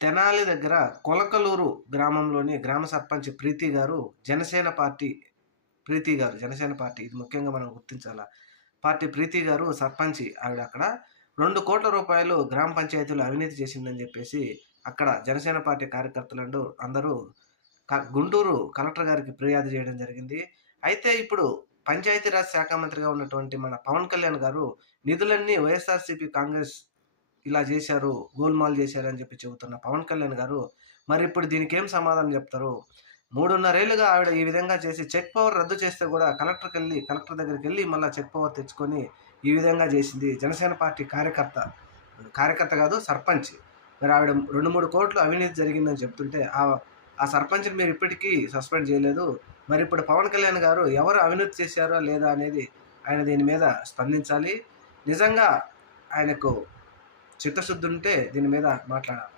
తెనాలి దగ్గర కొలకలూరు గ్రామంలోని గ్రామ సర్పంచ్ ప్రీతి గారు జనసేన పార్టీ జనసేన పార్టీ ఇది ముఖ్యంగా మనం గుర్తించాలా. పార్టీ ప్రీతి గారు సర్పంచి ఆవిడ అక్కడ రూ. 2,00,00,000 గ్రామ పంచాయతీలో అవినీతి చేసిందని చెప్పేసి అక్కడ జనసేన పార్టీ కార్యకర్తలంటూ అందరూ గుంటూరు కలెక్టర్ గారికి ఫిర్యాదు చేయడం జరిగింది. అయితే ఇప్పుడు పంచాయతీరాజ్ శాఖ మంత్రిగా ఉన్నటువంటి మన పవన్ కళ్యాణ్ గారు నిధులన్నీ వైఎస్ఆర్‌సీపీ కాంగ్రెస్ ఇలా చేశారు, గోల్‌మాల్ చేశారు అని చెప్పి చెబుతున్న పవన్ కళ్యాణ్ గారు మరిప్పుడు దీనికేం సమాధానం చెప్తారు? 3.5 ఏళ్లుగా ఆవిడ ఈ విధంగా చేసి చెక్ పవర్ రద్దు చేస్తే కూడా కలెక్టర్ దగ్గరికెళ్ళి మళ్ళా చెక్ పవర్ తెచ్చుకొని ఈ విధంగా చేసింది జనసేన పార్టీ కార్యకర్త. కార్యకర్త కాదు సర్పంచ్. మరి ఆవిడ 2, 3 కోట్లు అవినీతి జరిగిందని చెప్తుంటే ఆ సర్పంచ్‌ని మీరు ఇప్పటికీ సస్పెండ్ చేయలేదు. మరిప్పుడు పవన్ కళ్యాణ్ గారు ఎవరు అవినీతి చేశారా లేదా అనేది ఆయన దీని మీద స్పందించాలి. నిజంగా ఆయనకు చిత్తశుద్ధి ఉంటే దీని మీద మాట్లాడాలి.